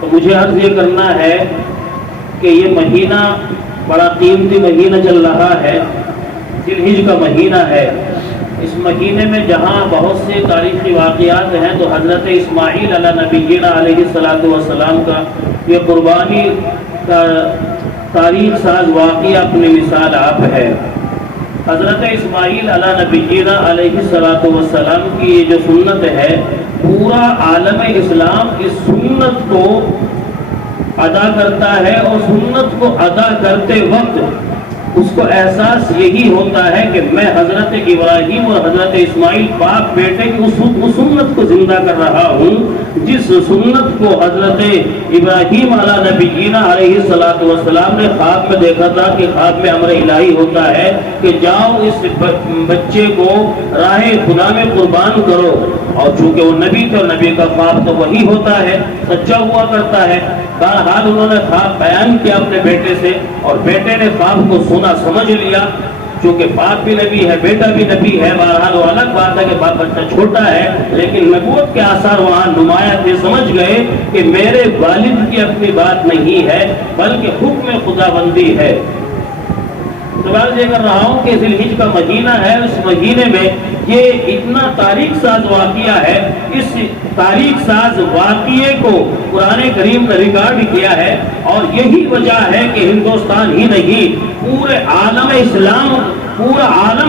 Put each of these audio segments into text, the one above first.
تو مجھے عرض یہ کرنا ہے کہ یہ مہینہ بڑا قیمتی مہینہ چل رہا ہے، ذی الحجہ کا مہینہ ہے۔ اس مہینے میں جہاں بہت سے تاریخی واقعات ہیں تو حضرت اسماعیل علیہ نبینا علیہ السلام کا یہ قربانی کا تاریخ ساز واقعہ اپنی مثال آپ ہے۔ حضرت اسماعیل علیہ نبینا علیہ السلام کی یہ جو سنت ہے، پورا عالم اسلام اس سنت کو ادا کرتا ہے، اور سنت کو ادا کرتے وقت اس کو احساس یہی ہوتا ہے کہ میں حضرت ابراہیم اور حضرت اسماعیل باپ بیٹے کی اس سنت کو زندہ کر رہا ہوں جس سنت کو حضرت ابراہیم علیہ نبینا علیہ السلام نے خواب میں دیکھا تھا کہ خواب میں امر الہی ہوتا ہے کہ جاؤ اس بچے کو راہ خدا میں قربان کرو، اور چونکہ وہ نبی تھے اور نبی کا خواب تو وہی ہوتا ہے، سچا ہوا کرتا ہے۔ بہرحال انہوں نے خواب بیان کیا اپنے بیٹے سے، اور بیٹے نے خواب کو سنا سمجھ لیا، چونکہ باپ بھی نبی ہے بیٹا بھی نبی ہے۔ بہرحال وہ الگ بات ہے کہ باپ بچہ چھوٹا ہے، لیکن نبوت کے آثار وہاں نمایاں تھے، سمجھ گئے کہ میرے والد کی اپنی بات نہیں ہے بلکہ حکم خداوندی ہے۔ سوال یہ کر رہا ہوں کہ ذی الحجہ کا مہینہ ہے، اس مہینے میں یہ اتنا تاریخ ساز واقعہ ہے، اس تاریخ ساز واقعے کو قرآن کریم نے ریکارڈ کیا ہے، اور یہی وجہ ہے کہ ہندوستان ہی نہیں پورا عالم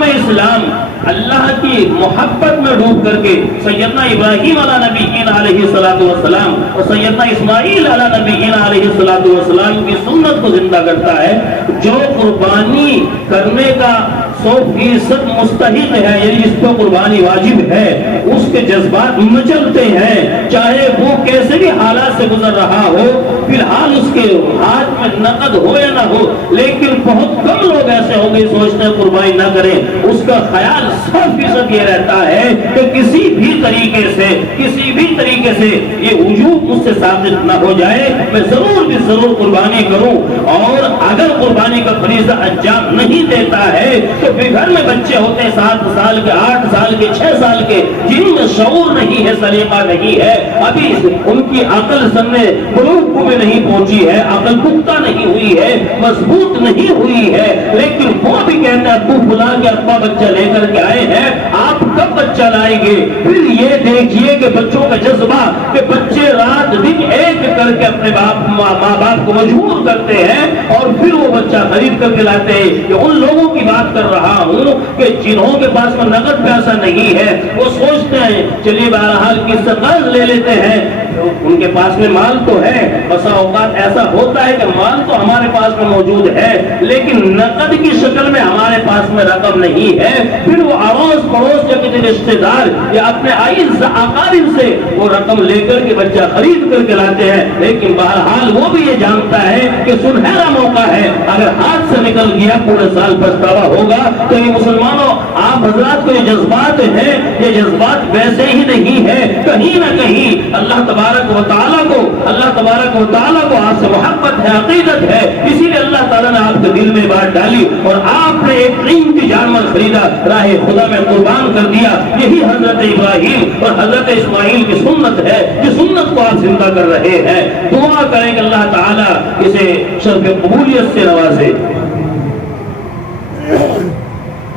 اسلام اللہ کی محبت میں ڈوب کر کے سیدنا ابراہیم علیہ نبینا علیہ السلام اور سیدنا اسماعیل علیہ نبینا علیہ السلام کی سنت کو زندہ کرتا ہے۔ جو قربانی کرنے کا 100% مستحق ہے، یعنی جس پہ قربانی واجب ہے، اس کے جذبات مچلتے ہیں، چاہے وہ کیسے بھی حالات سے گزر رہا ہو، فی الحال اس کے ہاتھ میں نقد ہو یا نہ ہو، لیکن بہت کم لوگ ایسے ہوں گے سوچتے ہیں قربانی نہ کریں۔ اس کا خیال 100% یہ رہتا ہے کہ کسی بھی طریقے سے یہ وجوب مجھ سے ثابت نہ ہو جائے، میں ضرور قربانی کروں۔ اور اگر قربانی کا فریضہ انجام نہیں دیتا ہے تو پھر گھر میں بچے ہوتے ہیں 7 سال کے، 8 سال کے، 6 سال کے، جن میں شعور نہیں ہے، سلیقہ نہیں ہے، ابھی ان کی عقل سننے بلوغ میں نہیں پہنچی ہے، عقل پختہ نہیں ہوئی ہے، مضبوط نہیں ہوئی ہے، لیکن وہ بھی کہتے ہیں ابو فلاں کے ابا بچہ لے کر کے آئے ہیں، آپ کب بچہ لائیں گے؟ پھر یہ دیکھیے کہ بچوں کا جذبہ کہ بچے رات دن ایک کر کے اپنے ماں باپ کو مجبور کرتے ہیں، اور پھر وہ بچہ خرید کر کے لاتے ہیں۔ کہ ان لوگوں کی بات کر رہا ہوں کہ جنہوں کے پاس میں نقد پیسہ نہیں ہے، وہ سوچتے ہیں چلیے بہرحال کس سے قرض لے لیتے ہیں، ان کے پاس میں مال تو ہے۔ بسا اوقات ایسا ہوتا ہے کہ مال تو ہمارے پاس میں موجود ہے لیکن نقد کی شکل میں ہمارے پاس میں رقم نہیں ہے، پھر وہ اڑوس پڑوس یا کسی رشتے دار یا اپنے اعز اقارب سے وہ رقم لے کر کے بچہ خرید کر کے لاتے ہیں۔ لیکن بہرحال وہ بھی یہ جانتا ہے کہ سنہرا موقع ہے، اگر ہاتھ سے نکل گیا پورے سال پچھتاوا ہوگا۔ تو یہ مسلمانوں، آپ حضرات کو یہ جذبات ہیں، یہ جذبات ویسے ہی نہیں ہے، کہیں نہ کہیں اللہ تبارک و تعالیٰ کو آپ سے محبت ہے، عقیدت ہے، اسی لیے اللہ تعالیٰ نے آپ کے دل میں بات ڈالی اور آپ نے ایک قیمتی جانور خریدا، راہ خدا میں قربان کر دیا۔ یہی حضرت ابراہیم اور حضرت اسماعیل کی سنت ہے، جس سنت کو آپ زندہ کر رہے ہیں۔ دعا کریں کہ اللہ تعالیٰ اسے شرف قبولیت سے نوازے۔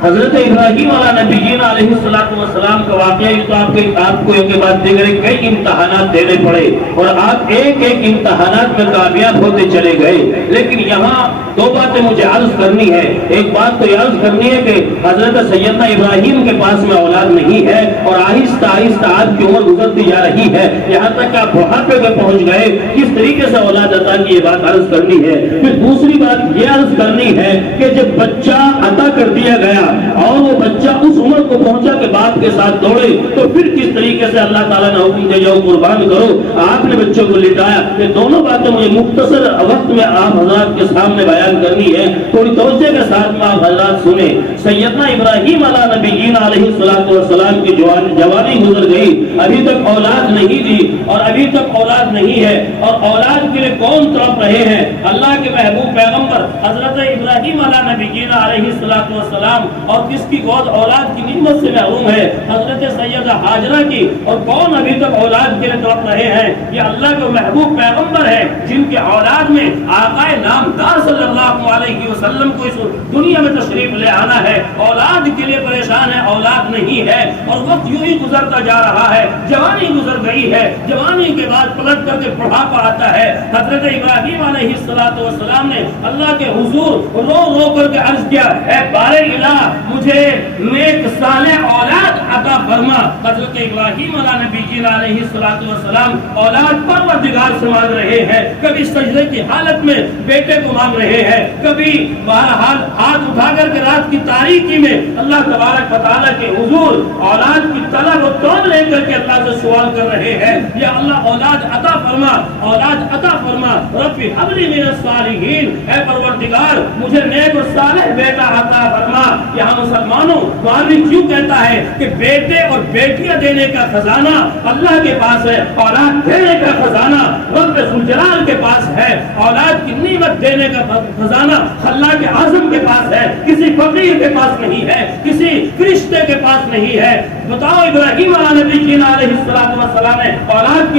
حضرت ابراہیم علیہ نبینا علیہ السلام کا واقعہ، یہ تو آپ کو ایک کے بعد دیگر کئی امتحانات دینے پڑے اور آپ ایک امتحانات میں کامیاب ہوتے چلے گئے۔ لیکن یہاں 2 باتیں مجھے عرض کرنی ہے۔ ایک بات تو یہ عرض کرنی ہے کہ حضرت سیدنا ابراہیم کے پاس میں اولاد نہیں ہے اور آہستہ آہستہ آپ کی عمر گزرتی جا رہی ہے، یہاں تک کہ آپ بڑھاپے پہ پہنچ گئے، کس طریقے سے اولاد عطا کی، یہ بات عرض کرنی ہے۔ پھر دوسری بات یہ عرض کرنی ہے کہ جب بچہ عطا کر دیا گیا اور وہ بچہ اس عمر کو پہنچا کہ باپ کے ساتھ دوڑے، تو پھر کس طریقے سے اللہ تعالیٰ نے حکم دے جاؤ قربان کرو، آپ نے بچوں کو لٹایا۔ یہ دونوں باتیں مجھے مختصر وقت میں آپ حضرات کے سامنے بیان کرنی ہے، تھوڑی توجہ کے ساتھ میں آپ حضرات سنیں۔ سیدنا ابراہیم علیہ نبینا علیہ السلام کی جوانی گزر گئی، ابھی تک اولاد نہیں دی اور ابھی تک اولاد نہیں ہے، اور اولاد کے لیے کون تڑپ رہے ہیں؟ اللہ کے محبوب پیغمبر حضرت ابراہیم علیہ نبینا علیہ السلام اور کس کی گود اولاد کی نعمت سے محروم ہے؟ حضرت سیدہ ہاجرہ کی، اور کون ابھی تک اولاد کے لیے تڑپ رہے ہیں؟ یہ اللہ کے محبوب پیغمبر ہے جن کے اولاد میں آقا نامدار صلی اللہ علیہ وسلم کو اس دنیا میں تشریف لے آنا ہے، اولاد کے لیے پریشان ہے، اولاد نہیں ہے، اور وقت یوں ہی گزرتا جا رہا ہے، جوانی گزر گئی ہے، جوانی کے بعد پلٹ کر کے بڑھاپا آتا ہے۔ حضرت ابراہیم علیہ السلام نے اللہ کے حضور رو رو کر کے عرض کیا، اے بارے الہ مجھے نیک صالح اولاد عطا فرما۔ حضرت ابراہیم علیہ السلام اولاد پروردگار سے مانگ رہے ہیں، کبھی سجدے کی حالت میں بیٹے کو مانگ رہے ہیں، کبھی بہرحال ہاتھ اٹھا کر کے رات کی تاریکی میں اللہ تبارک و تعالیٰ کے حضور اولاد کی طلب و طلب لے کر کے اللہ سے سوال کر رہے ہیں، یا اللہ اولاد عطا فرما، اولاد عطا فرما، رب ہب لی من الصالحین، اے پروردگار مجھے نیک اور صالح بیٹا عطا فرما۔ یہاں مسلمانوں قرآن کیوں کہتا ہے کہ بیٹے اور بیٹیاں دینے کا خزانہ اللہ کے پاس ہے، اولاد دینے کا خزانہ رب ذوالجلال کے پاس ہے، اولاد کی نعمت دینے کا خزانہ اللہ کے اعظم کے پاس ہے، کسی فقیر کے پاس نہیں ہے، کسی فرشتے کے پاس نہیں ہے۔ بتاؤ ابراہیم علیہ السلام نے اولاد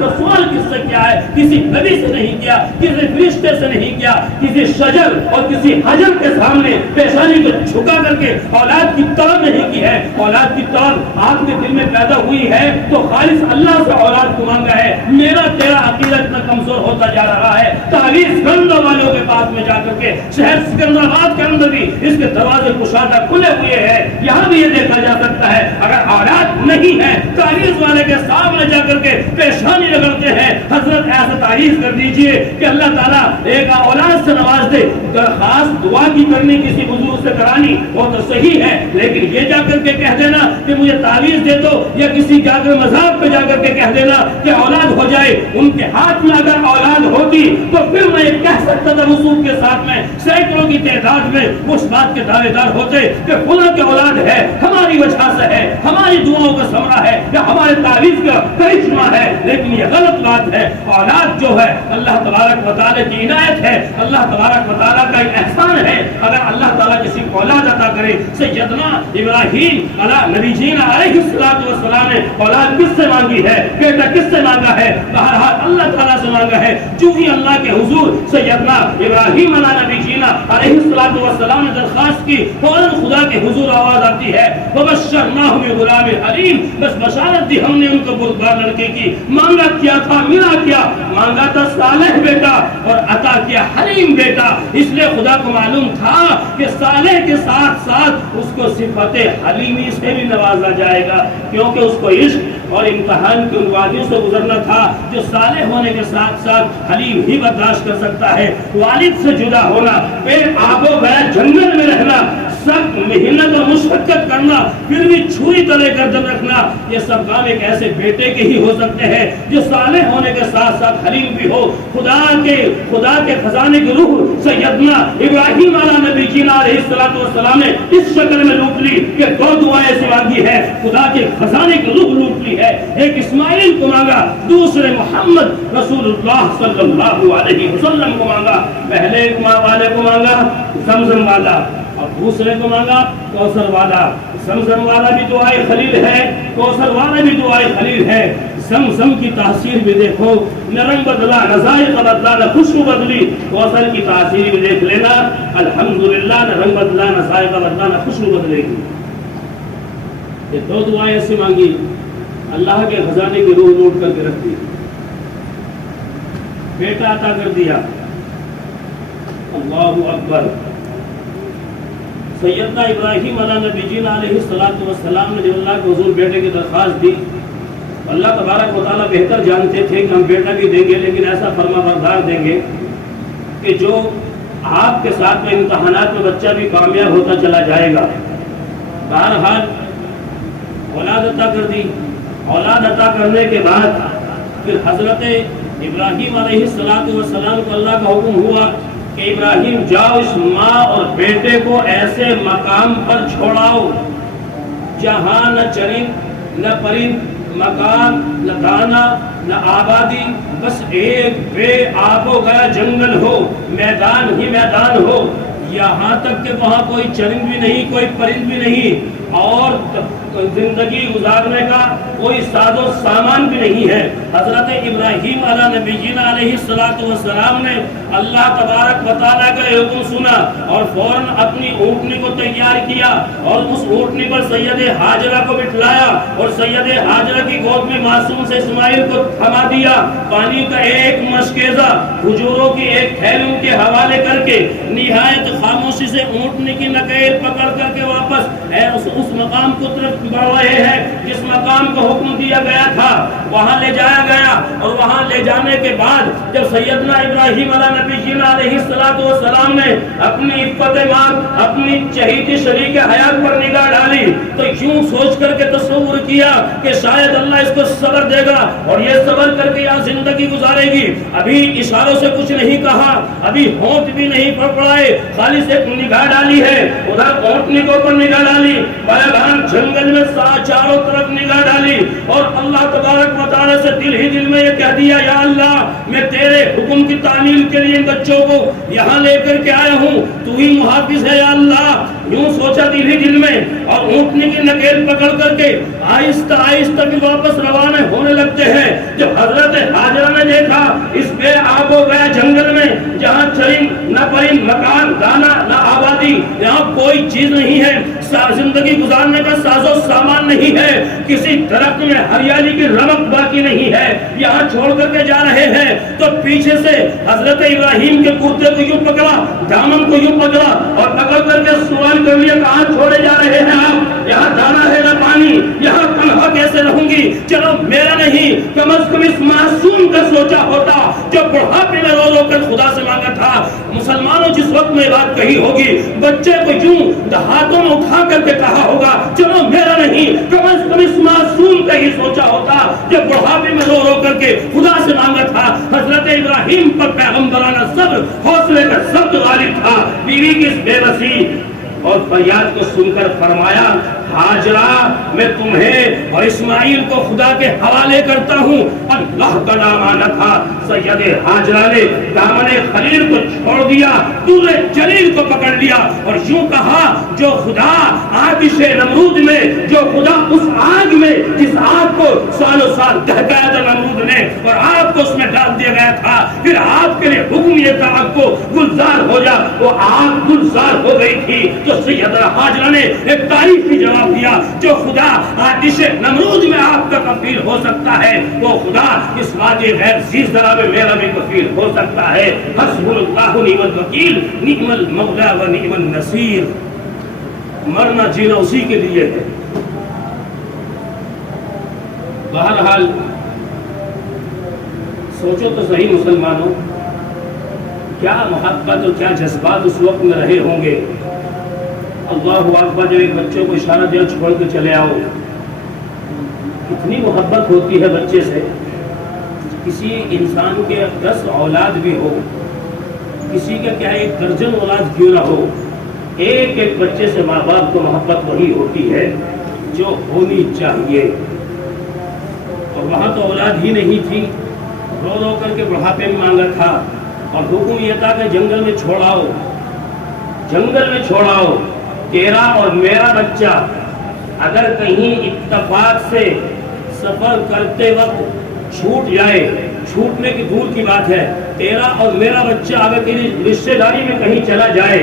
کا سوال کس سے کیا ہے؟ کسی نبی سے نہیں کیا، کسی فرشتے سے نہیں کیا، کسی شجر اور کسی حجر کے سامنے پیشانی کو جھکا کر کے اولاد کی طلب نہیں کی ہے۔ اولاد کی طلب آپ کے دل میں پیدا ہوئی ہے تو خالص اللہ سے اولاد کو مانگا ہے۔ میرا تیرا عقیدہ اتنا کمزور ہوتا جا رہا ہے، تعویذ کرنے والوں کے پاس میں جا کر کے شہر سکندرآباد کے اندر بھی اس کے دروازے کشادہ کھلے ہوئے ہیں، یہاں بھی یہ دیکھا جا سکتا ہے اگر اولاد نہیں ہے تعویذ والے کے سامنے جا کر کے پیشانی رگڑتے ہیں، حضرت ایسا تعویذ کر دیجئے کہ اللہ تعالیٰ ایک اولاد سے نواز دے۔ درخواست دعا کی کرنی کسی بزرگ سے کرانی وہ تو صحیح ہے، لیکن یہ جا کر کے کہہ دینا کہ مجھے تعویذ دے دو، یا کسی جا کر مذہب پہ جا کر کے کہہ دینا کہ اولاد ہو جائے، ان کے ہاتھ میں اگر اولاد ہوتی تو پھر میں یہ کہہ سکتا تھا رسول کے ساتھ میں سینکڑوں کی تعداد میں اس بات کے دعوے دار ہوتے کہ فلاں کی اولاد ہے، ہماری وجہ سے ہے، ہماری دعاؤں کا ثمرہ ہے، یا ہمارے تعویذ کا کرشمہ ہے۔ لیکن یہ غلط بات ہے، اولاد جو ہے اللہ تبارک و تعالیٰ کی عنایت ہے، اللہ تبارک و تعالیٰ کا ایک احسان ہے۔ اگر اللہ تعالیٰ کسی کو اولاد عطا کرے، سیدنا ابراہیم نبی جینا علیہ السلام نے اولاد کس سے مانگی ہے؟ بیٹا کس سے مانگا ہے؟ بہرحال اللہ تعالیٰ سے مانگا ہے۔ جو ہی اللہ کے حضور سیدنا ابراہیم نبی جینا علیہ السلام نے درخواست کی، فوراً خدا کے حضور آواز آتی ہے، وَبَشَّرْنَاهُ بِغُلَامٍ حَلِيمٍ، بس بشارت دی ہم نے ان کو بردبار لڑکے کی۔ مانگا کیا تھا؟ ملا کیا؟ مانگا تھا صالح بیٹا اور عطا کیا حلیم بیٹا۔ اس لیے خدا کو معلوم تھا کہ صالح کے ساتھ ساتھ اس کو صفت حلیمی سے بھی نوازا جائے گا، کیونکہ اس کو عشق اور امتحان کی ان وادیوں سے گزرنا تھا جو صالح ہونے کے ساتھ ساتھ حلیم ہی برداشت کر سکتا ہے۔ والد سے جدا ہونا، پھر آب و گیا جنگل میں رہنا، سخت محنت اور مشقت کرنا، پھر بھی چھری تلے گردن رکھنا، یہ سب کام ایک ایسے بیٹے کے ہی ہو سکتے ہیں جو صالح ہونے کے ساتھ ساتھ حلیم بھی ہو۔ خدا کے خزانے کی روح سیدنا ابراہیم نبی جینا علیہ السلام نے اس شکل میں لوٹ لی کہ دو دعائیں ایسی مانگی ہے، خدا کے خزانے کی روح لوٹ لی ہے۔ ایک اسماعیل کو مانگا، دوسرے محمد رسول اللہ صلی اللہ علیہ وسلم کو مانگا۔ پہلے والے کو مانگا زمزم والا، اور دوسرے کو مانگا کوثر والا۔ زمزم والا بھی دعائے خلیل ہے، کوثر والا بھی دعائے خلیل ہے۔ زمزم کی تاثیر بھی دیکھو، نہ رنگ بدلا نہ ذائقہ بدلا نہ خوشبو بدلی۔ کوثر کی تاثیر بھی دیکھ لینا، الحمدللہ نہ رنگ بدلا نہ ذائقہ بدلا نہ خوشبو بدلے گی۔ یہ دو دعائیں ایسی مانگی، اللہ کے خزانے کی روح لوٹ کر کے رکھ دی، بیٹا عطا کر دیا۔ اللہ اکبر۔ سیدنا ابراہیم نبی جینا علیہ السلام نے جب اللہ کے حضور بیٹے کی درخواست دی، اللہ تبارک و تعالیٰ بہتر جانتے تھے کہ ہم بیٹا بھی دیں گے، لیکن ایسا فرما بردار دیں گے کہ جو آپ کے ساتھ میں امتحانات میں بچہ بھی کامیاب ہوتا چلا جائے گا۔ بہرحال اولاد عطا کر دی۔ اولاد عطا کرنے کے بعد پھر حضرت ابراہیم علیہ السلام کو اللہ کا حکم ہوا کہ ابراہیم جاؤ اس ماں اور بیٹے کو ایسے مقام پر چھوڑاؤ جہاں نہ چرند نہ پرند، مکان نہ دانا نہ آبادی، بس ایک بے آب و گیا جنگل ہو، میدان ہی میدان ہو، یہاں تک کہ وہاں کوئی چرند بھی نہیں، کوئی پرند بھی نہیں، اور زندگی گزارنے کا کوئی ساز و سامان بھی نہیں ہے۔ حضرت ابراہیم علیہ نبینا علیہ السلام نے اللہ تبارک و تعالیٰ کا حکم سنا اور فوراً اپنی اونٹنی کو تیار کیا اور اس اونٹنی پر سید ہاجرہ کو بٹھلایا اور سید ہاجرہ کی گود میں معصوم سے اسماعیل کو تھما دیا۔ پانی کا ایک مشکیزہ کھجوروں کی ایک تھیلیوں کے حوالے کر کے نہایت خاموشی سے اونٹنی کی نکیل پکڑ کر کے واپس اس مقام کو طرف بڑھ رہے ہیں جس مقام کو حکم دیا گیا تھا، وہاں لے جایا گیا۔ اور وہاں لے جانے کے بعد جب سیدنا ابراہیم علیہ نبینا علیہ السلام نے اپنی عفت مال، اپنی چہیتی شریک حیات پر نگاہ ڈالی تو یوں سوچ کر کے تصور کیا کہ شاید اللہ اس کو صبر دے گا اور یہ صبر کر کے یہاں زندگی گزارے گی۔ ابھی اشاروں سے کچھ نہیں کہا، ابھی ہونٹ بھی نہیں پڑپڑائے، خالی سے نگاہ ڈالی ہے، ادھر اونٹنی کے اوپر نگاہ ڈالی، بیابان جنگل میں چاروں طرف نگاہ ڈالی اور اللہ تبارک و تعالی سے دل ہی دل میں یہ کہہ دیا، یا اللہ میں تیرے حکم کی تعمیل کے لیے ان بچوں کو یہاں لے کر کے آیا ہوں، تو ہی محافظ ہے یا اللہ۔ یوں سوچا دل ہی دل میں اور اونٹنی کی نکیل پکڑ کر کے آہستہ آہستہ بھی واپس روانہ ہونے لگتے ہیں۔ جب حضرت ہاجرہ نے دیکھا اس بے آب و گیا جنگل میں جہاں چرند نہ پرند، مکان دانا نہ آبادی، یہاں کوئی چیز نہیں ہے، زندگی گزارنے کا ساز و سامان نہیں ہے، کسی درخت میں ہریالی کی رمق باقی نہیں ہے، یہاں چھوڑ کر کے جا رہے ہیں تو پیچھے سے حضرت ابراہیم کے کرتے کو یوں پکڑا، دامن کو یوں پکڑا اور پکڑ کر کے سوال کر لیا، کہاں چھوڑے جا رہے ہیں آپ؟ یہاں دانا ہے نہ پانی، یہاں تنہا کیسے رہوں گی؟ چلو میرا نہیں، کم از کم اس معصوم کا سوچا ہوتا جو بڑھاپے میں رو رو کر خدا سے مانگا تھا۔ مسلمانوں جس وقت میں بات کہی ہوگی، بچے کو یوں ہاتھوں میں اٹھا کر کے کہا ہوگا، چلو میرا نہیں، کم از کم اس معصوم کا ہی سوچا ہوتا جب بڑھاپے میں رو رو کر کے خدا سے مانگا تھا۔ حضرت ابراہیم پر پیغمبرانہ صبر، حوصلے کا ضبط غالب تھا۔ بیوی کی اس بے بسی اور فریاد کو سن کر فرمایا، ہاجرہ میں تمہیں اور اسماعیل کو خدا کے حوالے کرتا ہوں۔ اللہ کا نام آنا تھا، سید ہاجرہ نے دامن خلیل کو چھوڑ دیا، دور جلیل کو پکڑ لیا اور یوں کہا، جو خدا آتش نمرود میں، جو خدا اس آگ میں جس آگ کو سالوں سال دہکایا تھا نمرود نے اور آگ کو اس میں ڈال دیا گیا تھا، پھر آگ کے لیے حکم یہ تھا آگ کو گلزار ہو جا، وہ آگ گلزار ہو گئی تھی۔ تو سیدہ ہاجرہ نے ایک تعریفی جواب دیا، جو خدا آتش نمرود میں آپ کا کفیل ہو سکتا ہے، وہ خدا اس وادی غیر زیزدہ میں میرا بھی کفیل ہو سکتا ہے۔ حسب اللہ نعم الوکیل، نعم المولا و نعم النصیر۔ مرنا جینا اسی کے لیے ہے۔ بہرحال سوچو تو صحیح مسلمانوں، کیا محبت اور کیا جذبات اس وقت میں رہے ہوں گے۔ اللہ اکبر، جب ایک بچوں کو اشارہ دیا چھوڑ کے چلے آؤ، کتنی محبت ہوتی ہے بچے سے۔ کسی انسان کے 10 اولاد بھی ہو، کسی کا کیا 1 درجن اولاد کیوں نہ ہو، ایک ایک بچے سے ماں باپ کو محبت وہی ہوتی ہے جو ہونی چاہیے۔ اور وہاں تو اولاد ہی نہیں تھی، رو رو کر کے بڑھاپے میں مانگا تھا اور حکم یہ تھا کہ جنگل میں چھوڑاؤ، جنگل میں چھوڑاؤ، تیرا اور میرا بچہ اگر کہیں اتفاق سے سفر کرتے وقت چھوٹ جائے، چھوٹنے کی دور کی بات ہے، تیرا اور میرا بچہ اگر کسی رشتہ داری میں کہیں چلا جائے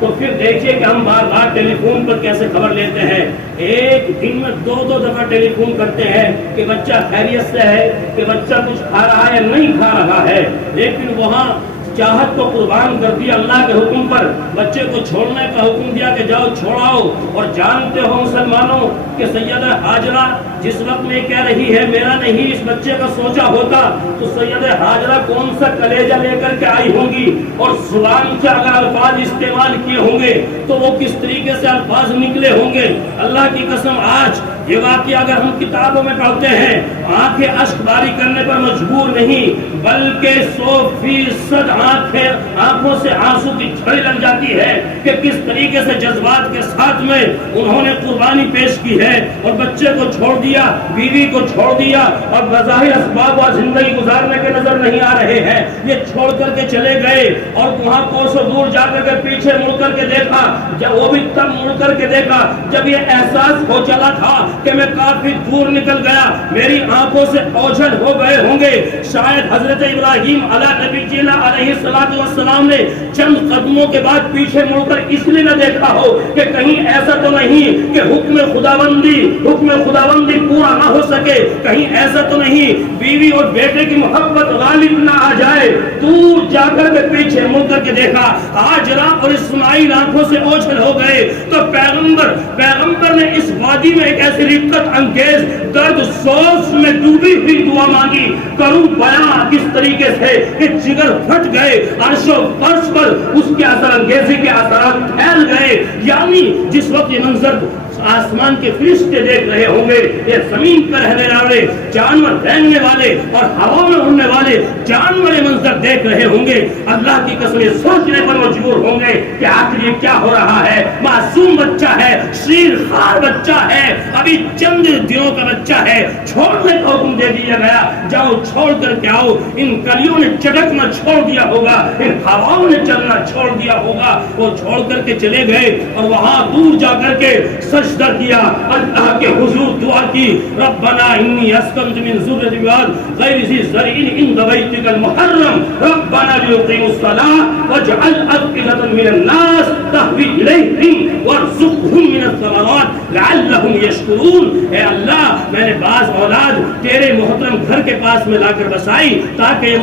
تو پھر دیکھیے کہ ہم بار بار ٹیلی فون پر کیسے خبر لیتے ہیں، ایک دن میں 2 دفعہ ٹیلی فون کرتے ہیں کہ بچہ خیریت سے ہے، کہ بچہ کچھ کھا رہا ہے نہیں کھا رہا ہے، لیکن وہاں چاہت کو قربان کر دیا اللہ کے حکم پر، بچے کو چھوڑنے کا حکم دیا کہ جاؤ چھوڑاؤ۔ اور جانتے ہو مسلمانوں کہ سیدہ ہاجرہ جس وقت میں کہہ رہی ہے میرا نہیں، اس بچے کا سوچا ہوتا تو سیدہ ہاجرہ کون سا کلیجہ لے کر کے آئی ہوں گی اور زبان سے اگر الفاظ استعمال کیے ہوں گے تو وہ کس طریقے سے الفاظ نکلے ہوں گے۔ اللہ کی قسم آج یہ واقعہ اگر ہم کتابوں میں پڑھتے ہیں، آنکھیں اشک باری کرنے پر مجبور نہیں بلکہ 100% آنکھوں سے آنسو کی جھڑی لگ جاتی ہے کہ کس طریقے سے جذبات کے ساتھ میں انہوں نے قربانی پیش کی ہے اور بچے کو چھوڑ دیا۔ دیا, بیوی کو چھوڑ دیا اور بظاہر اسباب اور زندگی گزارنے کے نظر نہیں آ رہے ہیں, یہ چھوڑ کر کے چلے گئے اور وہاں کوسوں دور جا کر کے پیچھے مڑ کر کے دیکھا, جب وہ بھی تب مڑ کر کے دیکھا جب یہ احساس ہو چلا تھا کہ میں کافی دور نکل گیا, میری آنکھوں سے اوجھل ہو گئے ہوں گے. شاید حضرت ابراہیم علیہ نبی جینا علیہ السلام نے چند قدموں کے بعد پیچھے مڑ کر اس لیے نہ دیکھا ہو کہ کہیں ایسا تو نہیں کہ حکم خداوندی پورا نہ ہو سکے, کہیں ایسا تو نہیں بیوی اور بیٹے کی محبت غالب نہ آ جائے. دور جا کر کے پیچھے مڑ کر کے دیکھا, ہاجرہ اور اسماعیل آنکھوں سے اوجھل ہو گئے. تو پیغمبر نے اس وادی میں ایک ایسی رقت انگیز درد سوز میں ڈوبی ہوئی دعا مانگی. کروں بیان کس طریقے سے کہ جگر پھٹ گئے, عرش و فرش پر اس کے اثر انگیزی کے اثرات پھیل گئے. یعنی جس وقت یہ منظر آسمان کے فرشتے دیکھ رہے ہوں گے, یہ زمین پر رہنے والے جانور رہنے والے اور ہوا میں اڑنے والے جانور منظر دیکھ رہے ہوں گے, اللہ کی قسم سوچنے پر مجبور ہوں گے کہ آخر یہ کیا ہو رہا ہے. معصوم بچہ ہے, شیر خوار بچہ ہے, ابھی چند دنوں کا بچہ ہے, چھوڑنے کا حکم دے دیا گیا, جاؤ چھوڑ کر کے آؤ. ان کلیوں نے چٹکنا چھوڑ دیا ہوگا, ان ہواؤں نے چلنا چھوڑ دیا ہوگا. وہ چھوڑ کر کے چلے گئے اور وہاں دور جا کر کے سجدہ کیا, اللہ کے حضور دعا کی, ربنا انی اسکنت من ذریتی بواد غیر ذی زرع عند بیتک المحرم ربنا لیقیموا الصلاة واجعل أفئدة من الناس تهوی الیہم وارزقهم من الثمرات لعلهم یشکرون. اے اللہ, میں نے بعض اولاد تیرے محترم گھر کے پاس میں لا کر بسائی تاکہ یہ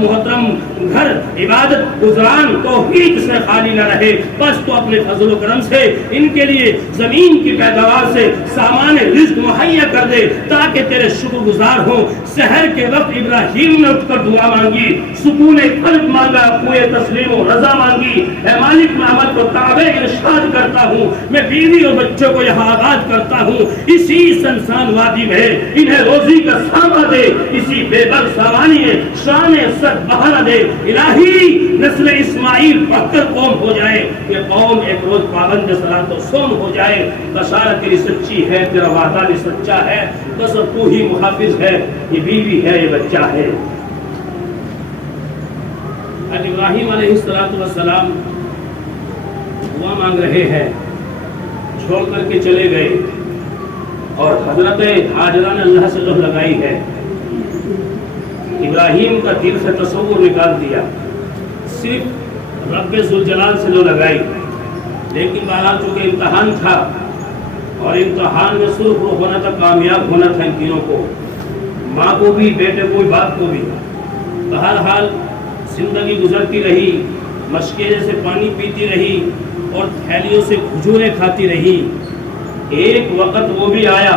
محترم گھر عبادت گزران توحید سے خالی نہ رہے. بس تو اپنے فضل و کرم سے ان کے لیے زمین کی پیداوار سے سامان رزق مہیا کر دے تاکہ تیرے شکر گزار ہوں. سحر کے وقت ابراہیم نے اٹھ کر دعا مانگی, سکون قلب مانگا, کوئے تسلیم و رضا مانگی. اے مالک, میں عمل کو تابع ارشاد کرتا ہوں, میں بیوی اور بچوں کو یہاں آباد کرتا ہوں. اسی سنسان وادی میں انہیں روزی کا سامہ دے, اسی بے بل سامانی شان سر بہانا دے. الہی, نسل اسماعیل بہتر قوم ہو جائے, یہ قوم ایک روز پابند صلاۃ و صوم ہو جائے. بشارت تیری سچی ہے, تیرا وعدہ بھی سچا ہے, بس تو ہی محافظ ہے. یہ بیوی ہے, یہ بچہ ہے. ابراہیم علیہ السلام دعا مانگ رہے ہیں, چھوڑ کر کے چلے گئے اور حضرت ہاجرہ نے اللہ سے لوح لگائی ہے. ابراہیم کا دل سے تصور نکال دیا, صرف رب ذوالجلال سے لوح لگائی. لیکن بہرحال چونکہ امتحان تھا اور امتحان میں سرخرو ہونا تھا, کامیاب ہونا تھا ان تینوں کو, ماں کو بھی, بیٹے کو بھی, باپ کو بھی. بہرحال زندگی گزرتی رہی, مشکلے سے پانی پیتی رہی اور تھیلیوں سے کھجوریں کھاتی رہی. ایک وقت وہ بھی آیا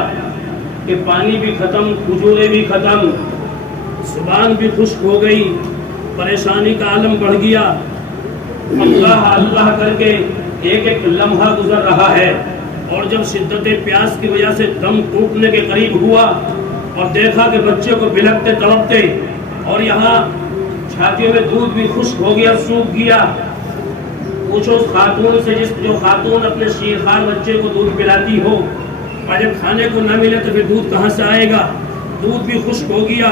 کہ پانی بھی ختم, کھجوریں بھی ختم, زبان بھی خشک ہو گئی, پریشانی کا عالم بڑھ گیا. اللہ اللہ کر کے ایک ایک لمحہ گزر رہا ہے اور جب شدت پیاس کی وجہ سے دم ٹوٹنے کے قریب ہوا اور دیکھا کہ بچے کو بلکتے تڑپتے اور یہاں چھاتیوں میں دودھ بھی خشک ہو گیا, سوکھ گیا. پوچھو اس خاتون سے جو خاتون اپنے شیرخوار بچے کو دودھ پلاتی ہو, اور جب کھانے کو نہ ملے تو پھر دودھ کہاں سے آئے گا؟ دودھ بھی خشک ہو گیا.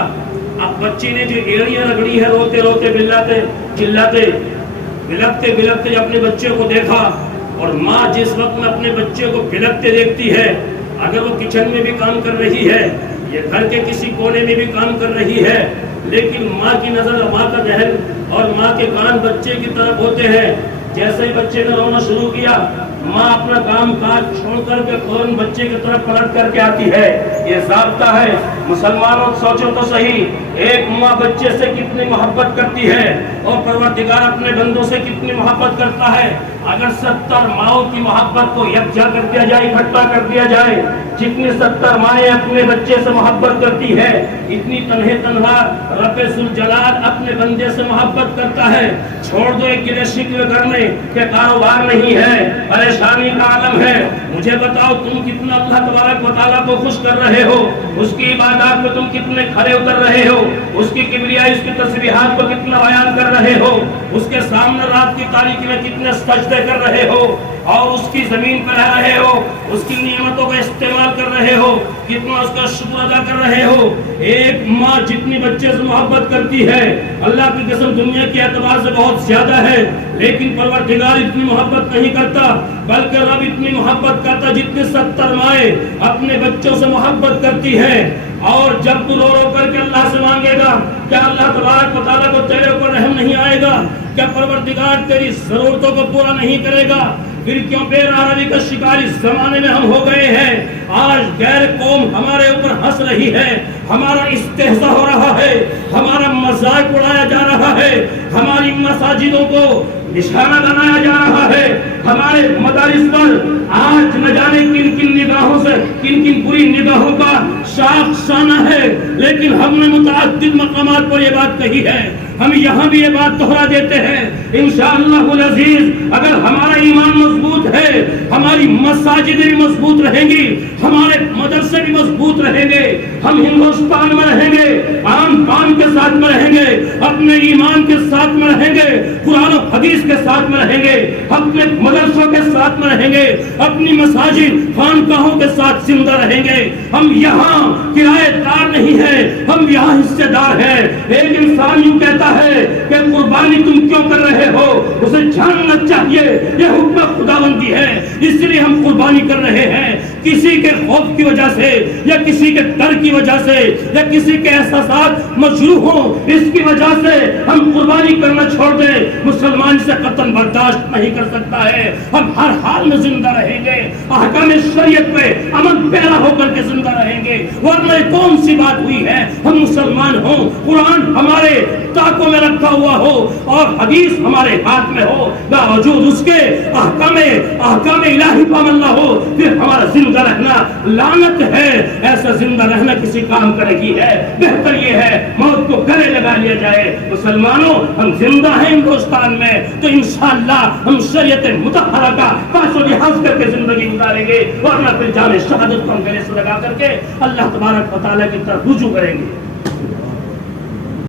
اب بچے نے جو ایڑیاں رگڑی ہے, روتے روتے چلاتے بلکتے جب اپنے بچے کو دیکھا, اور ماں جس وقت میں اپنے بچے کو بلکتے دیکھتی ہے, اگر وہ کچن میں بھی کام کر رہی ہے یا گھر کے کسی کونے میں بھی کام کر رہی ہے, لیکن ماں کی نظر, ماں کا ذہن اور ماں کے کان بچے کی طرف ہوتے ہیں. جیسے ہی بچے نے رونا شروع کیا, ماں اپنا کام کاج چھوڑ کر کے فوراً بچے کی طرف پلٹ کر کے آتی ہے. یہ ضابطہ ہے. مسلمانوں سوچو تو صحیح, ایک ماں بچے سے کتنی محبت کرتی ہے اور پروردگار اپنے بندوں سے کتنی محبت کرتا ہے. اگر 70 ماؤں کی محبت کو یکجا کر دیا جائے, اکٹھا کر دیا جائے, جتنی 70 مائیں اپنے بچے سے محبت کرتی ہے, اتنی تنہا رب ذوالجلال اپنے بندے سے محبت کرتا ہے. چھوڑ دو ایک گلے شکوے کرنے کہ کاروبار نہیں ہے، پریشانی کا عالم ہے. مجھے بتاؤ تم کتنا اللہ تبارک و تعالیٰ کو خوش کر رہے ہو، اس کی عبادات میں تم کتنے کھڑے اتر رہے ہو، اس کی کبریائی، اس کی تسبیحات کو کتنا بیان کر رہے ہو، اس کے سامنے رات کی تاریکی میں کتنے سجدے کر رہے ہو، اور اس کی زمین پر رہ رہے ہو، اس کی نعمتوں کا استعمال کر رہے ہو، کتنا اس کا شکر ادا کر رہے ہو. ایک ماں جتنی بچے سے محبت کرتی ہے اللہ کی قسم دنیا کے اعتبار سے بہت زیادہ ہے، لیکن پروردگار اتنی محبت نہیں کرتا، بلکہ رب اتنی محبت کرتا جتنے 70 مائیں اپنے بچوں سے محبت کرتی ہے. اور جب تو رو رو کر کے اللہ سے مانگے گا، کیا اللہ تبارک و تعالیٰ کو تیرے اوپر رحم نہیں آئے گا؟ کیا پروردگار تیری ضرورتوں کو پورا نہیں کرے گا؟ پھر کیوں بے راہی کا شکار اس زمانے میں ہم ہو گئے ہیں؟ آج غیر قوم ہمارے اوپر ہنس رہی ہے، ہمارا استہزاء ہو رہا ہے، ہمارا مذاق اڑایا جا رہا ہے، ہماری مساجدوں کو نشانہ بنایا جا رہا ہے، ہمارے مدارس پر آج نہ جانے کن کن نگاہوں سے، کن کن بری نگاہوں کا شانہ ہے. لیکن ہم نے متعدد مقامات پر یہ بات کہی ہے، ہم یہاں بھی یہ بات دہرا دیتے ہیں. انشاءاللہ العزیز اگر ہمارا ایمان مضبوط ہے، ہماری مساجدیں بھی مضبوط رہیں گی، ہمارے مدرسے بھی مضبوط رہیں گے، ہم ہندوستان میں رہیں گے، پان کے ساتھ میں رہیں گے، اپنے ایمان کے ساتھ میں رہیں گے، قرآن و حدیث کے ساتھ میں رہیں گے، اپنے مدرسوں کے ساتھ میں رہیں گے، اپنی مساجد خانقاہوں کے ساتھ زندہ رہیں گے. ہم یہاں کرایہ دار نہیں ہیں، ہم یہاں حصے دار ہیں. ایک انسان یوں کہتا ہے کہ قربانی تم کیوں کر رہے ہو، اسے جاننا چاہیے یہ حکم خداوندی ہے، اس لیے ہم قربانی کر رہے ہیں. کسی کے خوف کی وجہ سے یا کسی کے ڈر کی وجہ سے یا کسی کے احساسات مجروح ہوں اس کی وجہ سے ہم قربانی کرنا چھوڑ دیں. مسلمان سے قتل برداشت نہیں کر سکتا ہے. ہم ہر حال میں زندہ رہیں گے، احکام شریعت پہ عمل پیرا ہو کر کے زندہ رہیں گے. ورنہ کون سی بات ہوئی ہے ہم مسلمان ہوں، قرآن ہمارے طاقوں میں رکھا ہوا ہو اور حدیث ہمارے ہاتھ میں ہو، باوجود اس کے احکام الہی پابند نہ ہو، پھر ہمارا زندہ رہنا لعنت ہے. ایسا زندہ رہنا کسی کام کا نہیں ہے. بہتر یہ ہے موت کو گلے لگا لیا جائے. مسلمانوں ہم زندہ ہیں ہندوستان میں تو انشاءاللہ ہم شریعت مطہرہ کا پاس و لحاظ کر کے زندگی گزاریں گے، ورنہ پھر جان شہادت کو ہم گلے سے لگا کر کے اللہ تبارک و تعالیٰ کی طرف رجوع کریں گے.